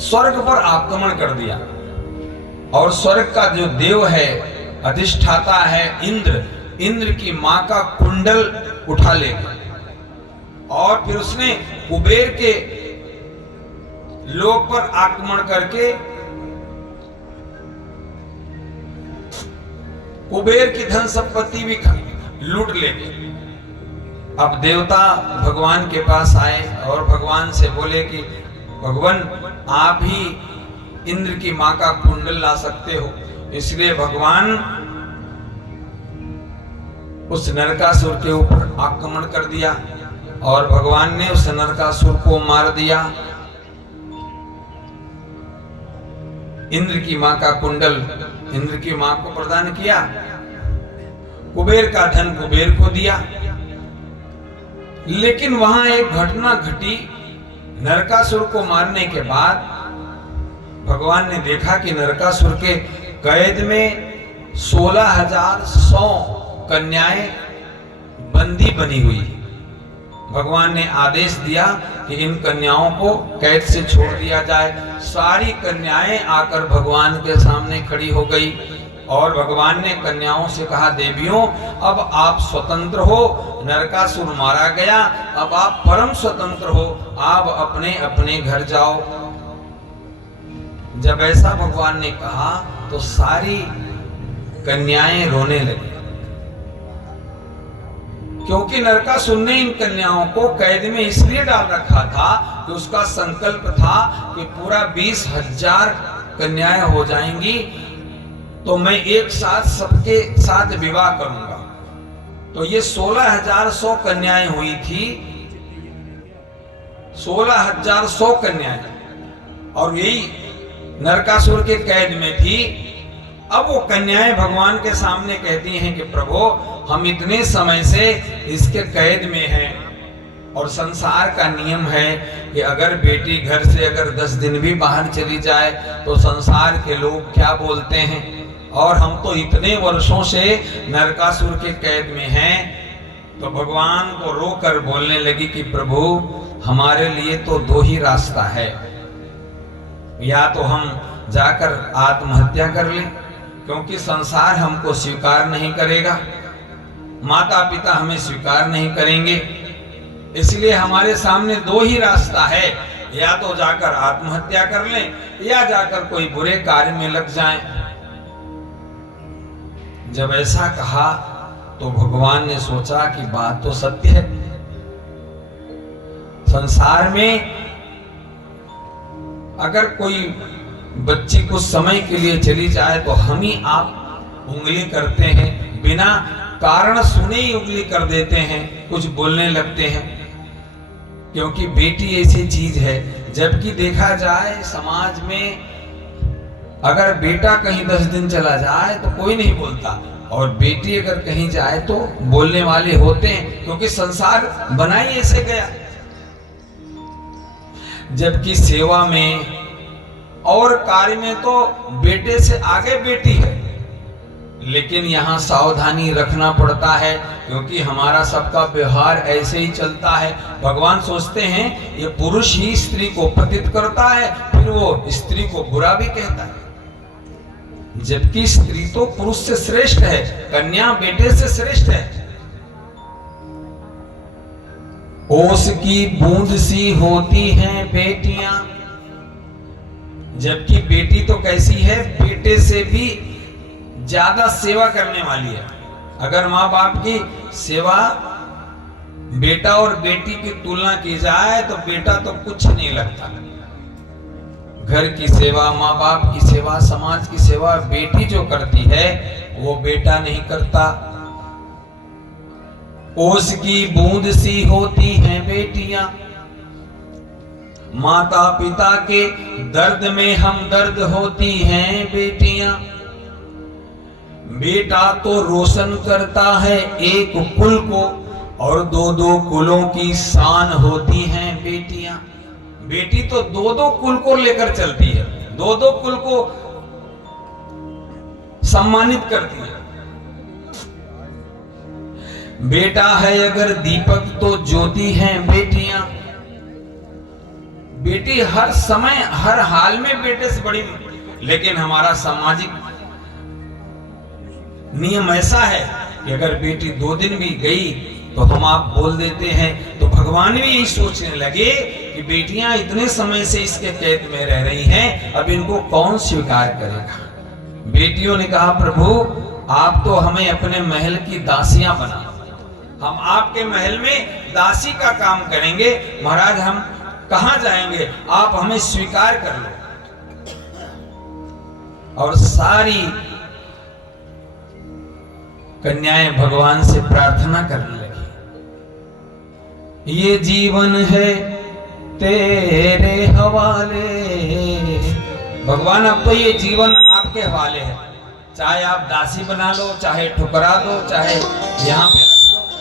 स्वर्ग पर आक्रमण कर दिया और स्वर्ग का जो देव है, अधिष्ठाता है इंद्र, इंद्र की मां का कुंडल उठा ले और फिर उसने कुबेर के लोक पर आक्रमण करके कुबेर की धन संपत्ति भी लूट ले। अब देवता भगवान के पास आए और भगवान से बोले कि भगवान आप ही इंद्र की मां का कुंडल ला सकते हो। इसलिए भगवान उस नरकासुर के ऊपर आक्रमण कर दिया और भगवान ने उस नरकासुर को मार दिया। इंद्र की मां का कुंडल इंद्र की मां को प्रदान किया, कुबेर का धन कुबेर को दिया। लेकिन वहां एक घटना घटी, नरकासुर को मारने के बाद भगवान ने देखा कि नरकासुर के कैद में 16,100 कन्याएं बंदी बनी हुई। भगवान ने आदेश दिया कि इन कन्याओं को कैद से छोड़ दिया जाए। सारी कन्याएं आकर भगवान के सामने खड़ी हो गई और भगवान ने कन्याओं से कहा, देवियों अब आप स्वतंत्र हो, नरकासुर मारा गया, अब आप परम स्वतंत्र हो, आप अपने अपने घर जाओ। जब ऐसा भगवान ने कहा तो सारी कन्याएं रोने लगी, क्योंकि नरकासुर ने इन कन्याओं को कैद में इसलिए डाल रखा था कि उसका संकल्प था कि पूरा 20,000 कन्याएं हो जाएंगी तो मैं एक साथ सबके साथ विवाह करूंगा। तो ये 16,100 कन्याएं हुई थी, 16,100 कन्याएं, और यही नरकासुर के कैद में थी। अब वो कन्याएं भगवान के सामने कहती हैं कि प्रभु हम इतने समय से इसके कैद में हैं और संसार का नियम है कि अगर बेटी घर से अगर 10 दिन भी बाहर चली जाए तो संसार के लोग क्या बोलते हैं, और हम तो इतने वर्षों से नरकासुर के कैद में हैं। तो भगवान को रोकर बोलने लगी कि प्रभु हमारे लिए तो 2 ही रास्ता है, या तो हम जाकर आत्महत्या कर लें क्योंकि संसार हमको स्वीकार नहीं करेगा, माता पिता हमें स्वीकार नहीं करेंगे, इसलिए हमारे सामने 2 ही रास्ता है, या तो जाकर आत्महत्या कर लें या जाकर कोई बुरे कार्य में लग जाएं। जब ऐसा कहा तो भगवान ने सोचा कि बात तो सत्य है, संसार में अगर कोई बच्ची कुछ समय के लिए चली जाए तो हम ही आप उंगली करते हैं, बिना कारण सुने ही उंगली कर देते हैं, कुछ बोलने लगते हैं, क्योंकि बेटी ऐसी चीज है। जबकि देखा जाए समाज में अगर बेटा कहीं 10 दिन चला जाए तो कोई नहीं बोलता, और बेटी अगर कहीं जाए तो बोलने वाले होते हैं, क्योंकि संसार बना ही ऐसे गया। जबकि सेवा में और कार्य में तो बेटे से आगे बेटी है, लेकिन यहाँ सावधानी रखना पड़ता है क्योंकि हमारा सबका व्यवहार ऐसे ही चलता है। भगवान सोचते हैं ये पुरुष ही स्त्री को पतित करता है, फिर वो स्त्री को बुरा भी कहता है, जबकि स्त्री तो पुरुष से श्रेष्ठ है, कन्या बेटे से श्रेष्ठ है। ओस की बूंद सी होती हैं बेटियां, जबकि बेटी तो कैसी है, बेटे से भी ज्यादा सेवा करने वाली है। अगर माँ बाप की सेवा बेटा और बेटी की तुलना की जाए तो बेटा तो कुछ नहीं लगता। घर की सेवा, माँ बाप की सेवा, समाज की सेवा बेटी जो करती है वो बेटा नहीं करता। ओस की बूंद सी होती हैं बेटियां, माता पिता के दर्द में हम दर्द होती हैं बेटियां। बेटा तो रोशन करता है एक कुल को और 2-2 कुलों की शान होती हैं बेटियां। बेटी तो 2-2 कुल को लेकर चलती है, 2-2 कुल को सम्मानित करती है। बेटा है अगर दीपक तो ज्योति हैं बेटियां। बेटी हर समय हर हाल में बेटे से बड़ी, लेकिन हमारा सामाजिक नियम ऐसा है कि अगर बेटी 2 दिन भी गई तो हम आप बोल देते हैं। तो भगवान भी यही सोचने लगे कि बेटियां इतने समय से इसके कैद में रह रही हैं, अब इनको कौन स्वीकार करेगा। बेटियों ने कहा, प्रभु आप तो हमें अपने महल की दासियां बना, हम आपके महल में दासी का काम करेंगे। महाराज हम कहां जाएंगे, आप हमें स्वीकार कर लो। और सारी कन्याएं भगवान से प्रार्थना करने लगी, ये जीवन है तेरे हवाले, भगवान अब तो ये जीवन आपके हवाले है, चाहे आप दासी बना लो, चाहे ठुकरा दो, चाहे यहाँ पे